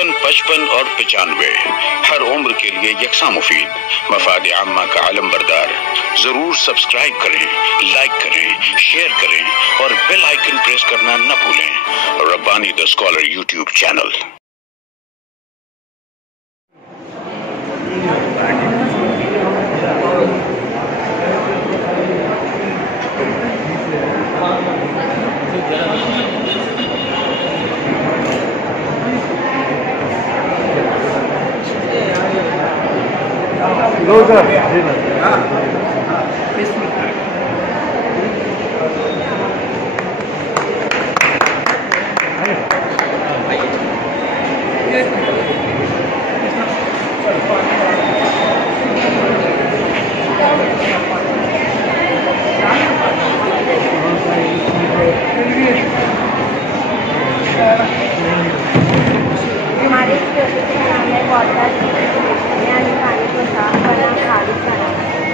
55, 55 और 95 हर उम्र के लिए यकसा मुफीद, मफाद आम्मा का आलम बरदार। जरूर सब्सक्राइब करें, लाइक करें, शेयर करें और बेल आइकन प्रेस करना न भूलें। Rabbani the scholar YouTube channel.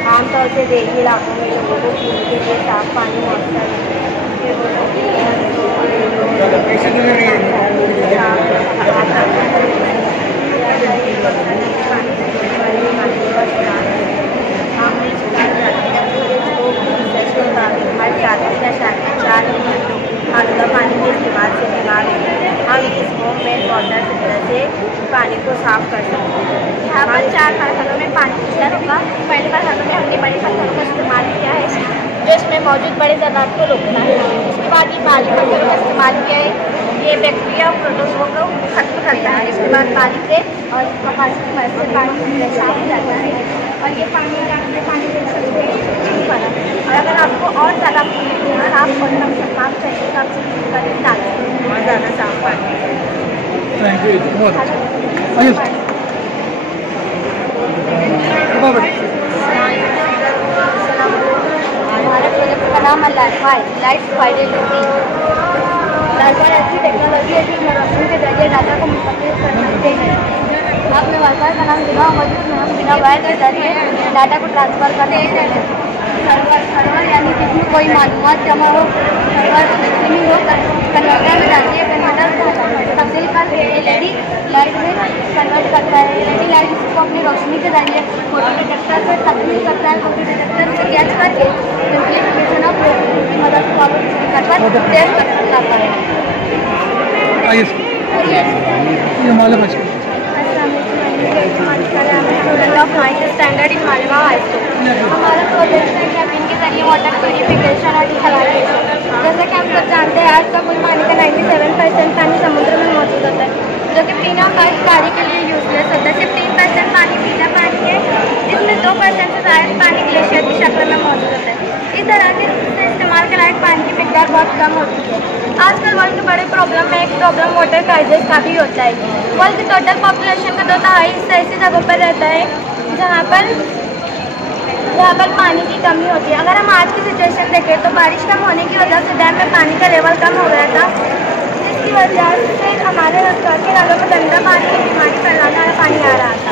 आमतौर से देही इलाकों में लोगों को पीने के लिए साफ पानी मौसम आलूदा पानी के इस्तेमाल से बीमार होते हैं। हम इस होम मेड वाटर फिल्टर से पानी को साफ कर सकते हैं। यहाँ पर 4 कारखानों में पानी फिल्टर होगा। पहले कारखानों में हमने बड़े पत्थरों का इस्तेमाल किया है जो इसमें मौजूद बड़े तादाद को रोकता है। उसके बाद ये बारीक पत्थरों का इस्तेमाल किया है, ये बैक्टीरिया और प्रोटोजोआ को खत्म करता है। इसके बाद पानी से और कपास की मदद से पानी साफ हो जाता है और ये पानी पानी दे सकते हैं। और अगर आपको और ज़्यादा साफ और साफ चाहिए तो आप करीब डालें और ज़्यादा साफ पानी। हमारे प्रोजेक्ट का नाम है लाइट फाइडल ऐसी टेक्नोलॉजी है जो रोशनी के जरिए डाटा को मुंतकिल कर सकते हैं। आपने वाईफाई का नाम सुना होगा जिसमें हम बिना वायर के जरिए डाटा को ट्रांसफ़र कर सकते हैं। सर्वर यानी जिसमें कोई मालूमात जमा हो, सर्वर स्ट्रीमिंग हो, कन्वर्टर में जाती है। कन्वर्टर को तब्दील कर LED लाइट में कन्वर्ट करता है। LED लाइट इसको अपनी रोशनी के जरिए फोटो डिटेक्टर से तब्दील करता है। फोटो डिटेक्टर से कैच करके इम्प्लीमेंटेशन ऑफ की मदद से फोटो डिटेक्टर पर टेस्ट करता है। Student of 9th standard in Malwa high school. हमारा प्रोजेक्ट है कैबिन के जरिए वाटर प्यूरिफिकेशन और डिसलाइनेशन। जैसा कि हम सब जानते हैं आज का कुल पानी का 97% पानी समुद्र में मौजूद होता है जो कि पीना और काश्तकारी के लिए यूजलेस होता है। सिर्फ 3% पानी मीठा पानी है जिसमें 2% से ज़्यादा पानी ग्लेशियर की शक्ल में मौजूद होता है। इस तरह के इस्तेमाल के लायक पानी की मिकदार बहुत कम होती है। आजकल वर्ल्ड के बड़े प्रॉब्लम में एक प्रॉब्लम वाटर क्राइसिस का भी होता है। वर्ल्ड की टोटल पॉपुलेशन का 2/3 हिस्सा ऐसी जगहों पर रहता है जहाँ पर पानी की कमी होती है। अगर हम आज की सिचुएशन देखें तो बारिश कम होने की वजह से डैम में पानी का लेवल कम हो गया था, जिसकी वजह से हमारे के नालों में गंदा पानी की बीमारी फैलाने वाला पानी आ रहा था।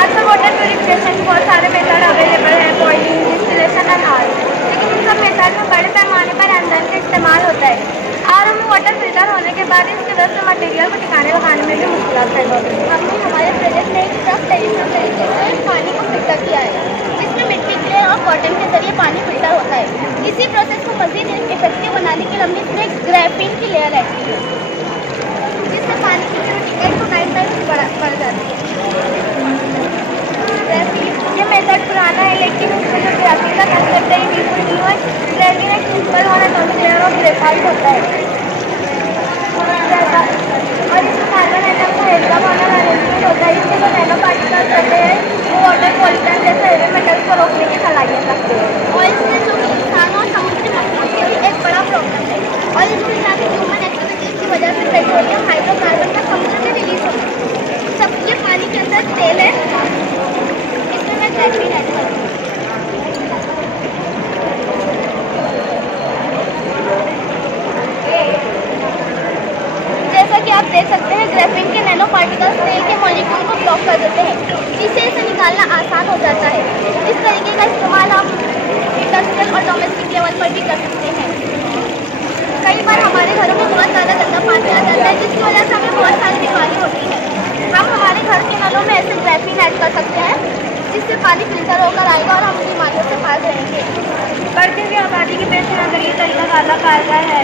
आजकल वाटर प्यूरिफिकेशन के बहुत सारे मेथड अवेलेबल है, बॉइलिंग, डिस्टिलेशन एंड ऑल, लेकिन इन सब मेथड में बड़े पैमाने पर ईंधन का इस्तेमाल होता है और हम वाटर फिल्टर होने के बाद इसकी वजह से मटेरियल को ठिकाने लगाने में भी मुश्किल है। हमने हमारे प्रोजेक्ट में एक सब ट्रेडिशनल तरीके से पानी को फिल्टर किया है जिसमें मिट्टी क्ले और कॉटन के जरिए पानी फिल्टर होता है। इसी प्रोसेस को मज़ीद इफेक्टिव बनाने के लिए हमने इसमें एक ग्रेफीन की लेयर ऐड की है जिससे पानी की प्योरिटी 8 to 9 टाइम्स बढ़ जाती है। ग्रेफीन ये मेथड पुराना है लेकिन उसमें जो ग्रेफीन का कंसेप्ट है बिल्कुल न्यू है। ग्रेफीन एक सिंपल और एटॉमिक लेयर ऑफ ग्रेफाइट होता है और इसमें कार्बन एटम का हेक्सागोनल अरेंजमेंट होता है। इसके जो नैनो पार्टिकल्स होते हैं वो वाटर पॉल्यूशन जैसे हेवी मेटल्स को रोकने की सलाहियत रखते हैं और इससे जो कि इंसानों और समुद्री मछलियों के लिए एक बड़ा प्रॉब्लम है। और इस दुनिया की ह्यूमन एक्टिविटीज की वजह से पेट्रोलियम हाइड्रोकार्बन का समुद्र में रिलीज होता है। सब ये पानी के अंदर तेल है, इसमें मैं ग्रेफीन ऐड करूँगी। जैसा कि आप देख सकते हैं ग्रेफीन के नैनो पार्टिकल्स तेल के मॉलिक्यूल को ब्लॉक कर देते हैं जिससे इसे निकालना आसान हो जाता है। इस तरीके का इस्तेमाल हम इंडस्ट्रियल और डोमेस्टिक लेवल पर भी कर सकते हैं। कई बार हमारे घरों में बहुत ज़्यादा गंदा पानी आ जाता है जिसकी वजह से हमें बहुत सारी बीमारी होती है। से पानी फिल्टर होकर आएगा और हम बीमारियों से पार रहेंगे। बढ़ती हुई आबादी के पेश नज़र ये तरीका ज़्यादा कारगर है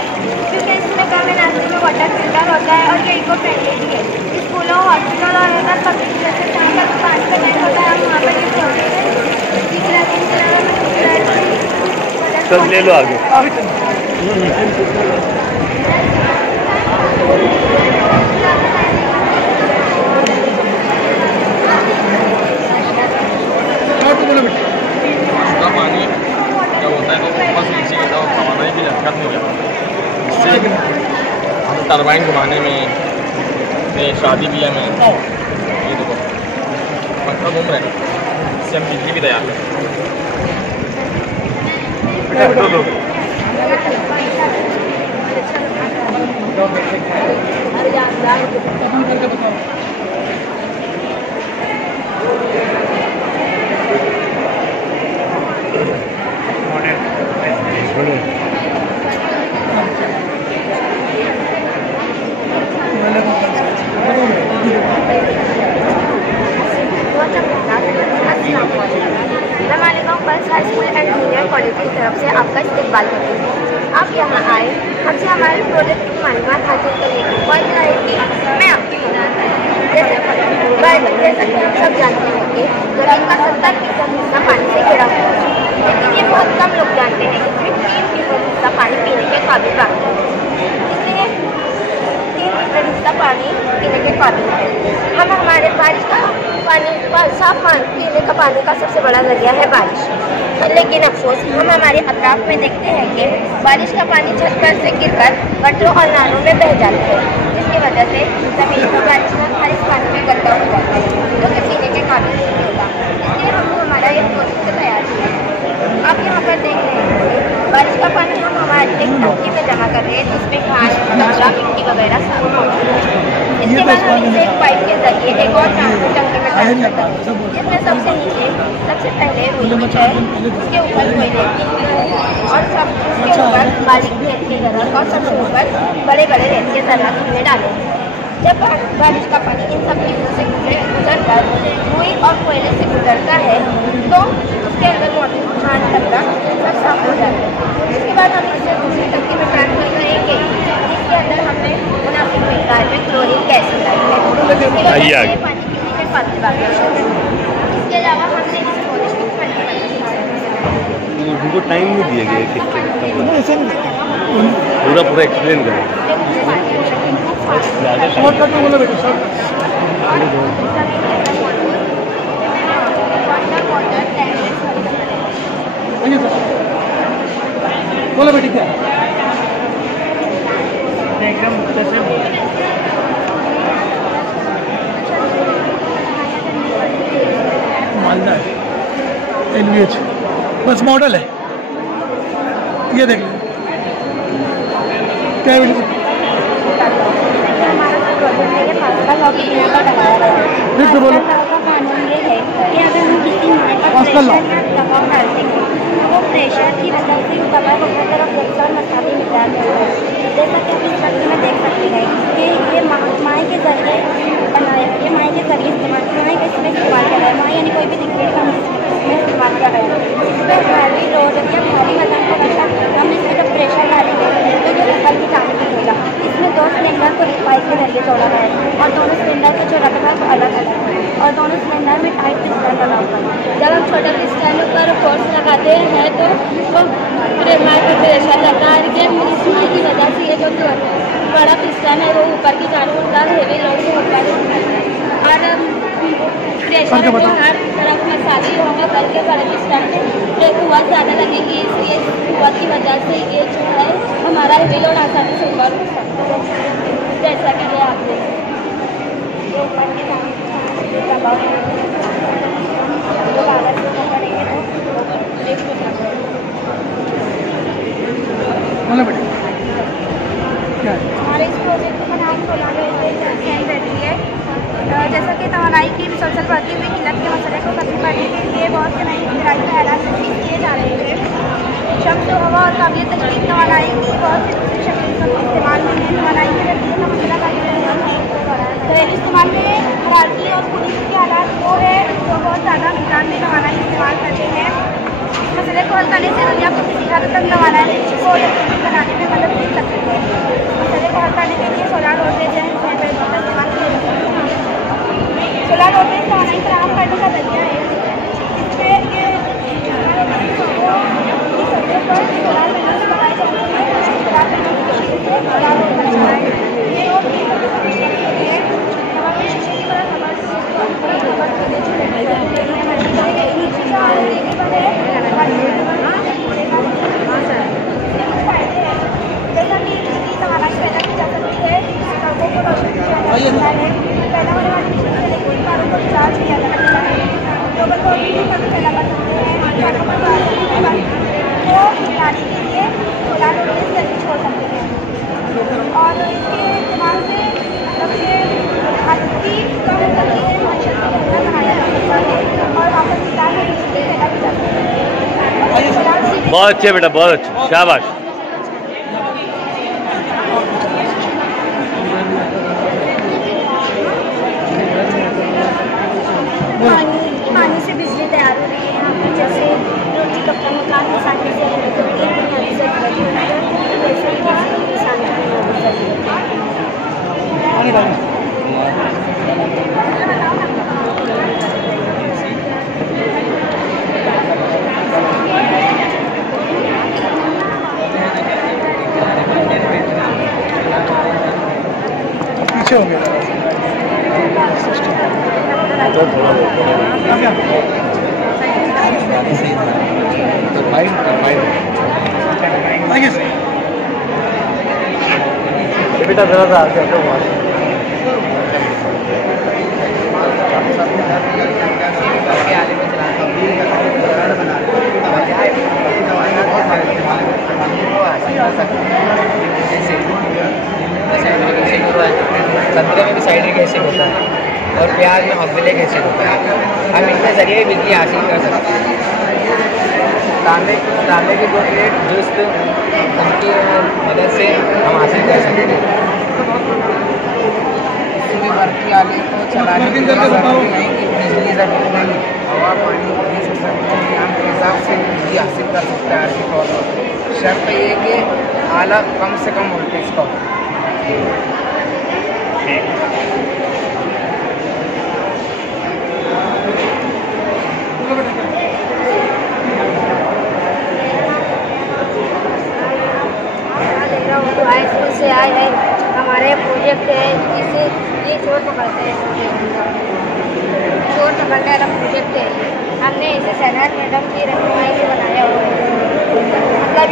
क्योंकि इसमें कम एनर्जी में वाटर फिल्टर होता है और ये इको फ्रेंडली भी है। स्कूलों, हॉस्पिटल और अदर पब्लिक जैसे पानी का टाइम होता है, हम वहाँ पर यूज़ होते हैं। सब ले लो आगे। पानी जब होता है तो बस नीचे की तरफ हमारा भी खत्म हो जाता है। इससे हम टरबाइन घुमाने में शादी ब्याह में ये देखो पंखा घूम रहे हैं, इससे हम बिजली भी तैयार करें। High school and junior college की तरफ से आपका इस्तेमाल करते हैं। आप यहाँ आए, हमसे हमारे प्रोजेक्ट की मालूमात हासिल करने की ख्वाहिश रहेगी। मैं आपकी मदद जैसे हम सब जानते हैं कि ज़मीन का 70% हिस्सा पानी से घिरा हुआ है, लेकिन ये बहुत कम लोग जानते हैं कि सिर्फ 3% हिस्सा पानी पीने के काबिल बाकी है। इसलिए 3% हिस्सा पानी पीने के काबिल है। हम हमारे बारिश का पानी, साफ पानी पीने का पानी का सबसे बड़ा जरिया है बारिश। लेकिन अफसोस हम हमारे अतराफ में देखते हैं कि बारिश का पानी छत पर से गिरकर गटरों और नालों में बह जाता है, जिसकी वजह से जमीन पर बारिश का खारिज पानी में गंदा हो जाता है जो कि पीने के काबिल नहीं होता। इसलिए हमको हमारा यह प्रोजेक्ट तैयार किया। आप यहाँ पर देख रहे हैं बारिश का पानी हम हमारे एक टंकी में जमा कर रहे हैं जिसमें घास, कचरा, मिट्टी वगैरह सब मौजूद है। इसके बाद हम इसे एक पाइप के जरिए एक और टंकी में ट्रांसफर करते हैं, जिसमें सबसे नीचे सबसे पहले रूई है, उसके ऊपर कोयले की और सब उसके ऊपर बारीक रेत के जरात और सबसे ऊपर बड़े बड़े रेत के जरात में डालेंगे। जब बारिश का पानी इन सब चीज़ों से गुजरकर रूई और कोयले से गुजरता है तो उसके अंदर मौजूद खान कचरा सब साफ हो जाता है। उसके बाद हम इसे दूसरी टंकी में ट्रांसफर करेंगे जिसके अंदर हमने मुनासिब मिकदार में क्लोरीन गैस मिलाई है, जिसकी वजह से पानी पीने के काबिल बाकी है। इसके अलावा हमने इस प्रोजेक्ट को उनको टाइम नहीं दिया गया कि पूरा एक्सप्लेन करें। बोलो बेटी क्या एकदम मालदा है LVH बस मॉडल है। ये देख लो क्या फिर से बोलो। कानून ये है कि अगर हम किसी माँ का प्रेशर या दबाव डालते हैं तो वो प्रेशर की वजह से दबाव अपनी तरफ गिरता और मसाले मिटार जाता है। जैसा कि आप इस तस्वीर में देख सकते हैं कि ये माँ के जरिए बनाया, ये माँ के जरिए इस्तेमाल इसमें इस्तेमाल कर रहा है। माँ यानी कोई भी लिक्विड हम इसमें इस्तेमाल कर रहे हैं। इस पर भारी लोड या भारी वजन को बचा हम इसमें जब प्रेशर डालेंगे तो ये फसल की जाने नहीं होगा। इसमें 2 सिलेंडर को एक पाइप के जरिए जोड़ा है और दोनों सिलेंडर के जो रखा है वो अलग अलग है और दोनों सिलेंडर में टाइट पिस्टन लगा हुआ है। जब हम छोटे पिस्टन पर फोर्स लगाते हैं तो वो माँ पर प्रेशर लगता है कि इस माँ की वजह से ये जो बड़ा पिस्टन है वो ऊपर की जानवर का हेवी लोड से ऊपर और प्रेशर को हर तरफ मसाले होंगे करके बड़े पिस्टन में हुआ ज़्यादा लगेगी, इसलिए हुआ की वजह से ये जो है हमारा हेवी लोड आसानी से ऊपर हो सकता है। जैसा कि ये आप देख ऊपर के दबाव हमारे इस प्रोजेक्ट का नाम सोलार बैटरी है। जैसा कि तवानाई की मुसलसल बढ़ती हुई किल्लत के मसले को खत्म करने के लिए बहुत से नए इख्तिराई ख्यालात तजवीज़ किए जा रहे हैं। शम्स हवा और काबिल तजदीद तवानाई की बहुत सी दूसरी शक्ल इस्तेमाल में है। तवानाई के नतीजे का मसला का इस्तेमाल में हरारती और पुलिस के हालात वो है जो बहुत ज़्यादा नुकसान में दवाना इस्तेमाल करते हैं। इस मसले को हल करने से दुनिया को किसी हद तक दवाना को बनाने में मदद मिल सकती है। इस मसले को हल करने के लिए सोलर वोल्टेज है इस्तेमाल किया जाता है। सोलर वोल्टेज दवानाई फराहम करने का जरिया है जिसमें सोलर पैनल से बनाए जाते हैं। सोलर पैनल की शीशे से सोलर बनता है। और इसके इस्तेमाल से बहुत अच्छे बेटा, बहुत अच्छे, शाबाश। पानी से बिजली तैयार हो रही है यहाँ पर, जैसे रोटी कपड़ा मकान आसानी से पीछे हो गया बेटा जरा सा आगे संतरे में भी साइड्रिक एसिड होता है और प्याज में ऑक्जेलिक एसिड होता है। हम इनके जरिए बिजली हासिल कर सकते हैं। तांबे की 2 प्लेट जुस्त उनकी मदद से हम हासिल कर सकते हैं। किसी भी बढ़ती आले को चलाने के लिए बिजली ज़रूरी नहीं, हवा पानी हम हिसाब से बिजली हासिल कर सकते हैं। आर्थिक तौर पर शर्त ये कि आला कम से कम वोल्टेज का हो। स्कूल से आए हैं, हमारे प्रोजेक्ट है जिससे ये चोर पकड़ते हैं, चोर पकड़ने वाला प्रोजेक्ट है। हमने इसे सेनेट मैडम की रहनुमाई से बनाया हुआ है। मतलब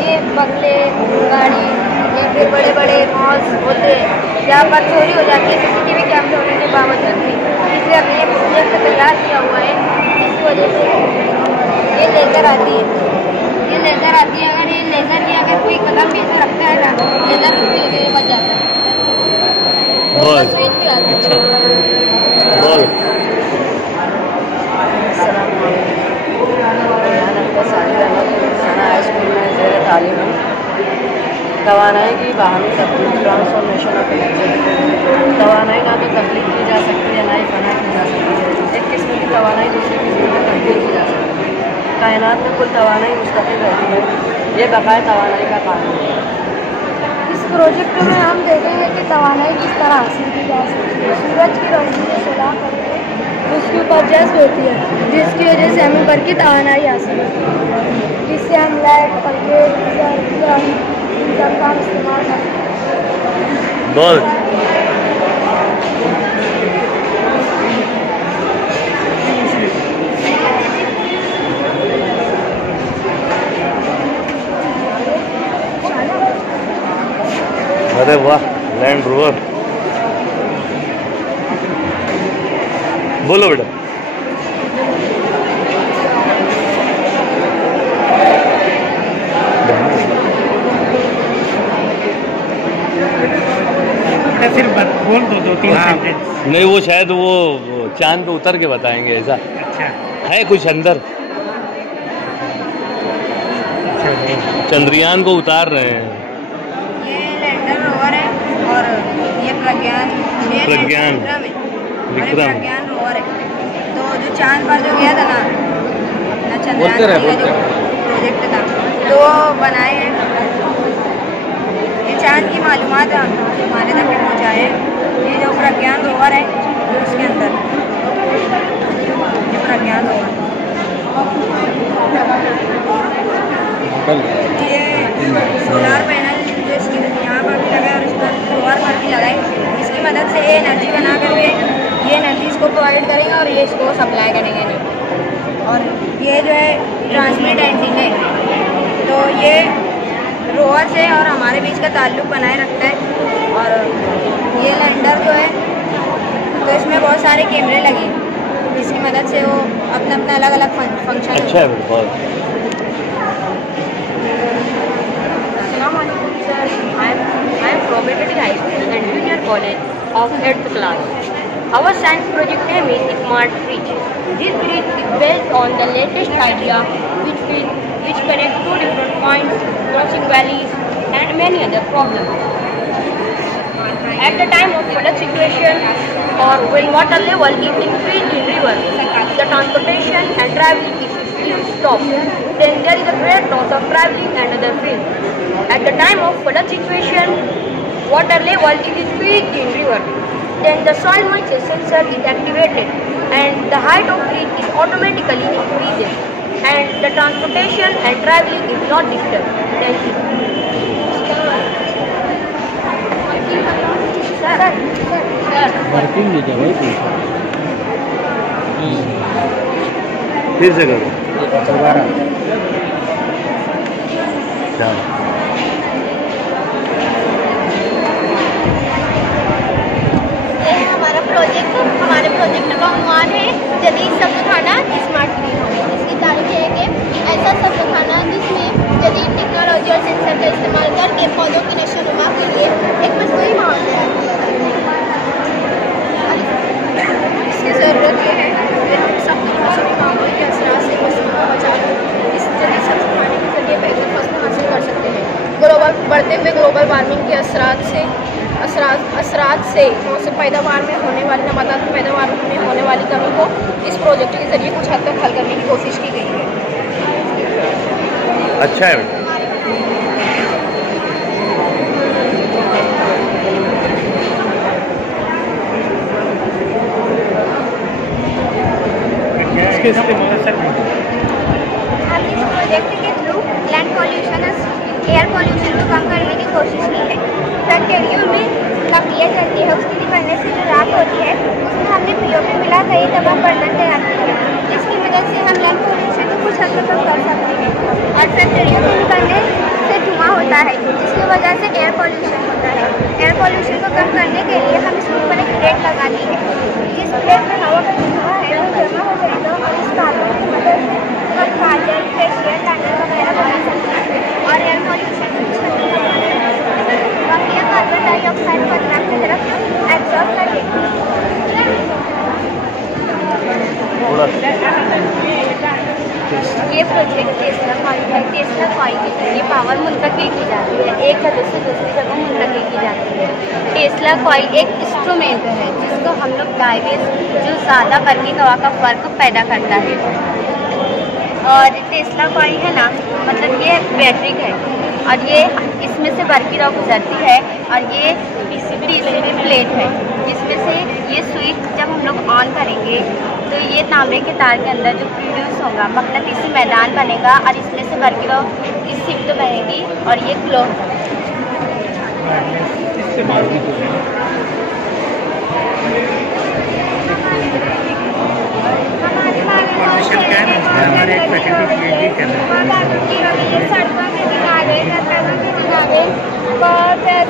ये बंगले गाड़ी या फिर बड़े बड़े मॉल्स होते हैं जहाँ पर चोरी हो जाती है CCTV कैमरे होने के बावजूद भी, इसलिए हमने ये प्रोजेक्ट तैयार किया हुआ है। जिसकी वजह से ये लेज़र आती है, अगर ये लेज़र की अगर कोई कदम भी ऐसे रखता है ना, लेज़र रुकते हुए बच जाता है। बहुत स्विच भी आता है। बहुत स्कूल में ज़ेर तालीम तवानाई की बाहमी ट्रांसफॉर्मेशन ऑफ एनर्जी। तवानाई ना तो तब्दील की जा सकती है, ना ही फना की जा सकती है। एक किस्म की तवानाई दूसरी किस्म में तब्दील की जा सकती है। कायनात में कुल तवानाई मुस्तकिल रहती है, ये बकाया तवानाई का कानून है। इस प्रोजेक्ट में हम देखेंगे कि तवानाई किस तरह हासिल की जा सकती है। सूरज की रोशनी से सोलह करके उसके ऊपर जज्ब होती है, जिसकी वजह से हमें घर की तवानाई हासिल होती है, जिससे हम लाइट पंखे इन सब का इस्तेमाल करते हैं। बहुत अरे वाह, लैंड रोवर। बोलो बेटा। फिर बोल दो 2-3 सेंटेंस। नहीं, वो शायद वो चांद पे उतर के बताएंगे, ऐसा अच्छा है कुछ अंदर। चंद्रयान को उतार रहे हैं। ये लैंडर रोवर है और ये प्रज्ञान प्रज्ञान विक्रम प्रज्ञान रोवर है। तो जो चांद पर जो गया था ना अपना चंद्रयान का जो प्रोजेक्ट था तो वो बनाए हैं। ये चांद की मालूमात हमारे तक पहुँचाए। ये जो प्रज्ञान रोवर है उसके अंदर ये प्रज्ञान रोवर ये सोलार पैनल जो इसकी यहाँ पर भी लगा है और इस पर रोवर पर भी लगा है। इसकी मदद से ये एनर्जी बना करके ये एनर्जी इसको प्रोवाइड करेंगे और ये इसको सप्लाई करेंगे नहीं। और ये जो है ट्रांसमिट एंटीना है तो ये रोवर से और हमारे बीच का ताल्लुक़ बनाए रखता है। और ये लैंडर जो है तो इसमें बहुत सारे कैमरे लगे जिसकी मदद से वो अपना अपना अलग अलग फंक्शन। अच्छा है बहुत। I am from Veterinary High School and Junior College of 8th class. Our science project name is Smart Bridge. This bridge is based on the latest idea which connects two different points, crossing valleys and many other problems. At the time of flood situation or when water level is increased in river, the transportation and traveling is stopped. Then there is a great loss of traveling and other things. At the time of flood situation, water level is increased in river. Then the soil moisture sensor is activated and the height of bridge is automatically increases and the transportation and traveling is not disturbed. Thank you. Working नहीं क्या भाई फिर से करो दोबारा। हमारे project का अनुमान है जदीद शब्दखाना स्मार्ट ग्रीन हाउस। इसकी तारीफ है कि ऐसा शब्दखाना जिसमें जदीद टेक्नोलॉजी और सेंसर का इस्तेमाल करके पौधों की नशोनुमा के लिए एक मजबूत माहौल तैयार किया जाता है। इसकी ज़रूरत यह है कि हम सब मौसमी माहौल के असरात से फसल को बचाकर इस जदीद शब्दखाने के जरिए बेहतर फसल हासिल कर सकते हैं। बढ़ते हुए ग्लोबल वार्मिंग के असरात से मौसम पैदावार में होने वाली नबातात की पैदावार में होने वाली कमी को इस प्रोजेक्ट के जरिए कुछ हद तक हल करने की कोशिश की गई है। अच्छा है। हम इस प्रोजेक्ट के through land pollution air pollution को कम करने की कोशिश की है। फैक्ट्रियों में प्रक्रिया चलती है उसकी निकलने से जो राख होती है उसमें हमने पीओपी मिला कई दवा बर्नर तैयार किया है जिसकी मदद से हम लैंड पॉल्यूशन को कुछ हद तक कम कर सकते हैं। और फैक्ट्रियों में निकलने से धुआं होता है जिसकी वजह से एयर पॉल्यूशन होता है। एयर पॉल्यूशन को कम करने के लिए हम इसके ऊपर एक प्लेट लगा दी है। इस प्लेट में हवा का धुआं है वो जमा हो जाएगा और इस कार्बन की मदद से हम काजल फेशियल लाइनर वगैरह बना सकते हैं और एयर पॉल्यूशन बाकी कार्बन डाइऑक्साइड को अंदर की तरफ एब्जॉर्ब कर लेगी। ये प्रोजेक्ट टेस्ला कॉइल है। टेस्ला कॉइल के जरिए पावर मुंतकिल की जाती है, एक जगह से दूसरी जगह मुंतकिल की जाती है। टेस्ला कॉइल एक इंस्ट्रूमेंट है जिसको हम लोग डाइवेस जो ज़्यादा वर्किंग हवा का फ़र्क पैदा करता है। और टेस्ला कॉइल है ना मतलब ये बैटरी है और ये इसमें से वर्किंग हवा गुजरती है और ये पीसीबी प्लेट है जिसमें से ये स्विच जब हम लोग ऑन करेंगे तो ये तांबे के तार के अंदर जो प्रोड्यूस होगा मकनातीसी मैदान बनेगा और इसमें से वर्किंग हवा इस शिफ्ट बनेगी और ये ग्लो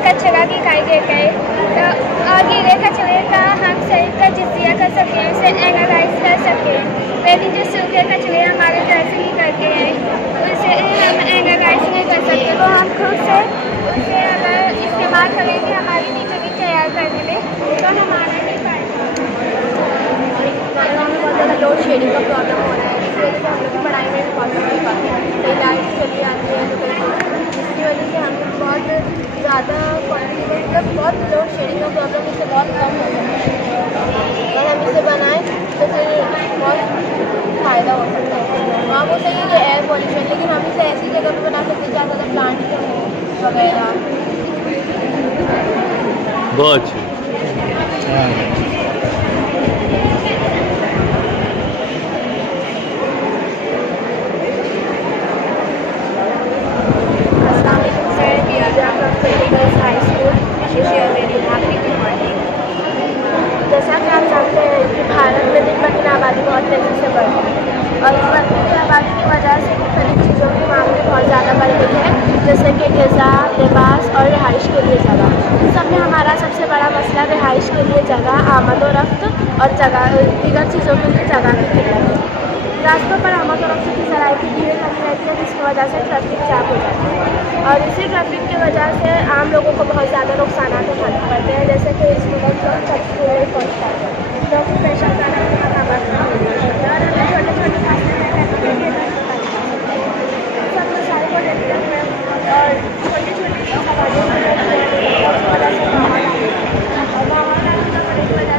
कचरा की इकाई देते हैं तो गीले कचरे का हम सही का जिजिया कर सकते हैं, उसे एनालाइज कर सकते हैं। लेकिन जो सूखे कचरे हमारे घर से ही करते हैं उसे हम एनालाइज नहीं कर सकते, वो हम खुद से उसे अगर इस्तेमाल करेंगे हमारी चीज़ों की तैयार करने में तो हमारा नहीं पाएगा। बहुत ज़्यादा लोड शेडिंग का प्रॉब्लम हो रहा है, इस वजह से हम लोग पढ़ाई में भी प्रॉब्लम हो पाती है। लाइट चली आती है जिसकी वजह से हमें बहुत ज़्यादा क्वान्टिटी में मतलब बहुत लोड शेडिंग का प्रॉब्लम इससे बहुत कम हो सकता है। अगर हम इसे बनाएं तो फिर बहुत फ़ायदा हो सकता है। हाँ वो सही है कि एयर पॉल्यूशन, लेकिन हम इसे ऐसी जगह पर बना सकते हैं जहाँ ज़्यादा प्लांट वगैरह। बहुत अच्छी। जैसा कि आप जानते हैं कि भारत में दिन ब दिन आबादी बहुत तेज़ी से बढ़ रही है और इस बढ़ती हुई आबादी की वजह से मुख्तलिफ चीज़ों की मांग भी बहुत ज़्यादा बढ़ गई है, जैसे कि ग़िज़ा, लिबास और रिहाइश के लिए जगह। इस सब में हमारा सबसे बड़ा मसला रिहाइश के लिए जगह, आमद व रफ्त और दीगर चीज़ों के लिए जगह की किल्लत है। रास्तों पर आमद और रफ्त की ज़राए की भीड़ लगी रहती है, जिसकी वजह से ट्रैफिक जाम हो जाती है और इसी ट्रैफिक की वजह से आम लोगों को बहुत ज़्यादा नुकसान उठाने पड़ते हैं, जैसे कि स्टूडेंट लोग छुट्टी नहीं पहुँच पाते, जो कि पेशा ज़्यादा छोटे छोटे सब मसाले को देखते हुए और छोटी छोटी सवारियों की वजह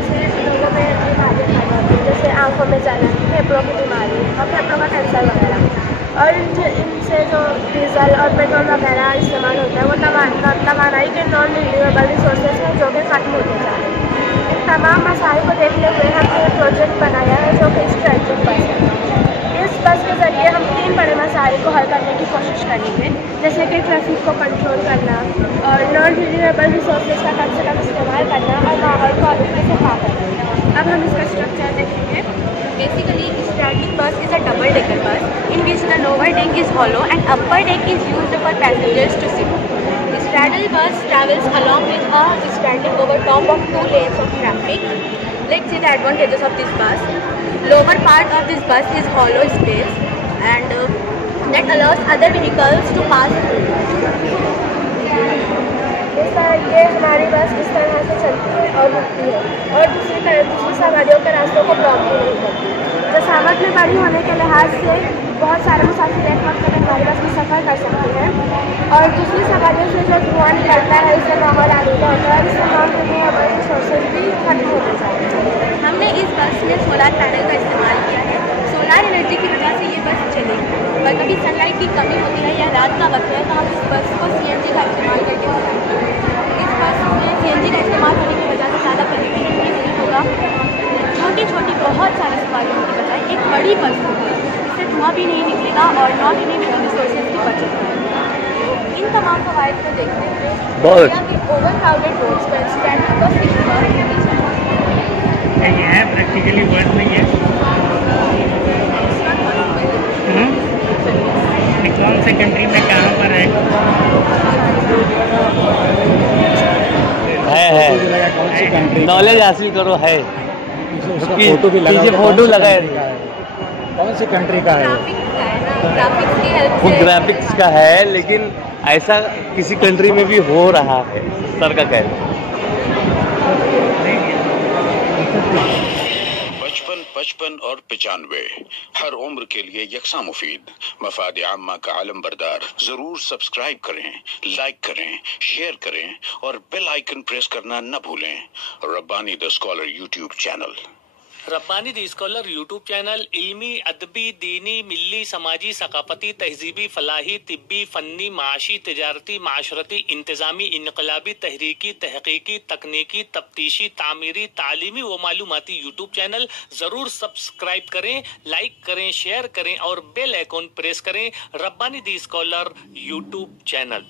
से लोगों में बीमारियाँ पैदा होती हैं, जैसे आँखों में जलन, फेफड़ों की बीमारी और फेफड़ों का कैंसर वगैरह। और इनसे जो डीजल और पेट्रोल वगैरह इस्तेमाल होता है वो तवानाई के नॉन रिन्यूएबल रिसोर्सेज हैं जो कि ख़त्म होते जा रहे हैं। इन तमाम मसाइल को देखते हुए हमने एक प्रोजेक्ट बनाया है जो कि स्ट्रेटजिक बस है। इस बस के ज़रिए हम 3 बड़े मसाइल को हल करने की कोशिश करेंगे, जैसे कि ट्रैफिक को कंट्रोल करना और नॉन रिन्यूएबल रिसोर्सेज का कम से कम इस्तेमाल करना और माहौल को आलूगी से पार करना। अब हम इसका स्ट्रक्चर देखेंगे। Basically, straddling bus is a double-decker bus in which the lower deck is hollow and upper deck is used for passengers to sit. The straddle bus travels along with a straddling over top of 2 lanes of traffic. Let's see the advantages of this bus. Lower part of this bus is hollow space and that allows other vehicles to pass through. ये हमारी बस इस तरह से चलती है और रुकती है और दूसरी सवारियों के रास्तों को ब्लॉक भी नहीं करती। जसामत में बड़ी होने के लिहाज से बहुत सारे मुसाफिर एक वक्त में हमारी बस में सफ़र कर सकते हैं और दूसरी सवारियों से जो धुआं निकलता है इससे माहौल आलूदा होता है और इससे नॉन रिन्यूएबल रिसोर्सेज भी खत्म होते जाते हैं। हमने इस बस में सोलर पैनल का इस्तेमाल किया है। सोलर एनर्जी की वजह से ये बस चलेगी और कभी सनलाइट की कमी होती है या रात का वक्त है तो हम इस बस को CNG का इस्तेमाल करके चलाएंगे। इस बस में CNG का इस्तेमाल होने की वजह से ज़्यादा पॉल्यूशन भी नहीं होगा। छोटी छोटी बहुत सारी सवारियों की बजाय एक बड़ी बस होगी, इससे धुआं भी नहीं निकलेगा और नॉन रिन्यूएबल रिसोर्सेज की बचत होगी। इन तमाम फवायद को देखते हुए ओवर क्राउडेड रोड्स पर स्टैंडिंग बस ये है प्रैक्टिकली वर्ड नहीं है। कौन से कंट्री में कहाँ पर है? नॉलेज हासिल करो है। फोटो भी लगा, फोटो लगाए कौन सी कंट्री का है? वो ग्राफिक्स का है, लेकिन ऐसा किसी कंट्री में भी हो रहा है, सर का कहना। 55 और 95 हर उम्र के लिए यकसा मुफीद मफाद आम्मा का आलम बरदार। जरूर सब्सक्राइब करें, लाइक करें, शेयर करें और बेल आइकन प्रेस करना न भूलें। Rabbani the scholar YouTube channel. Rabbani the scholar YouTube channel इल्मी, अदबी, दीनी, मिल्ली, समाजी, सकाफती, तहजीबी, फलाही, तिब्बी, फ़न्नी, माशी, तिजारती, माशरती, इंतज़ामी, इनकलाबी, तहरीकी, तहकीकी, तकनीकी, तफ्तीशी, तामीरी, तालीमी व मालूमाती यूट्यूब चैनल। ज़रूर सब्सक्राइब करें, लाइक करें, शेयर करें और बेल आइकन प्रेस करें। Rabbani the scholar YouTube channel.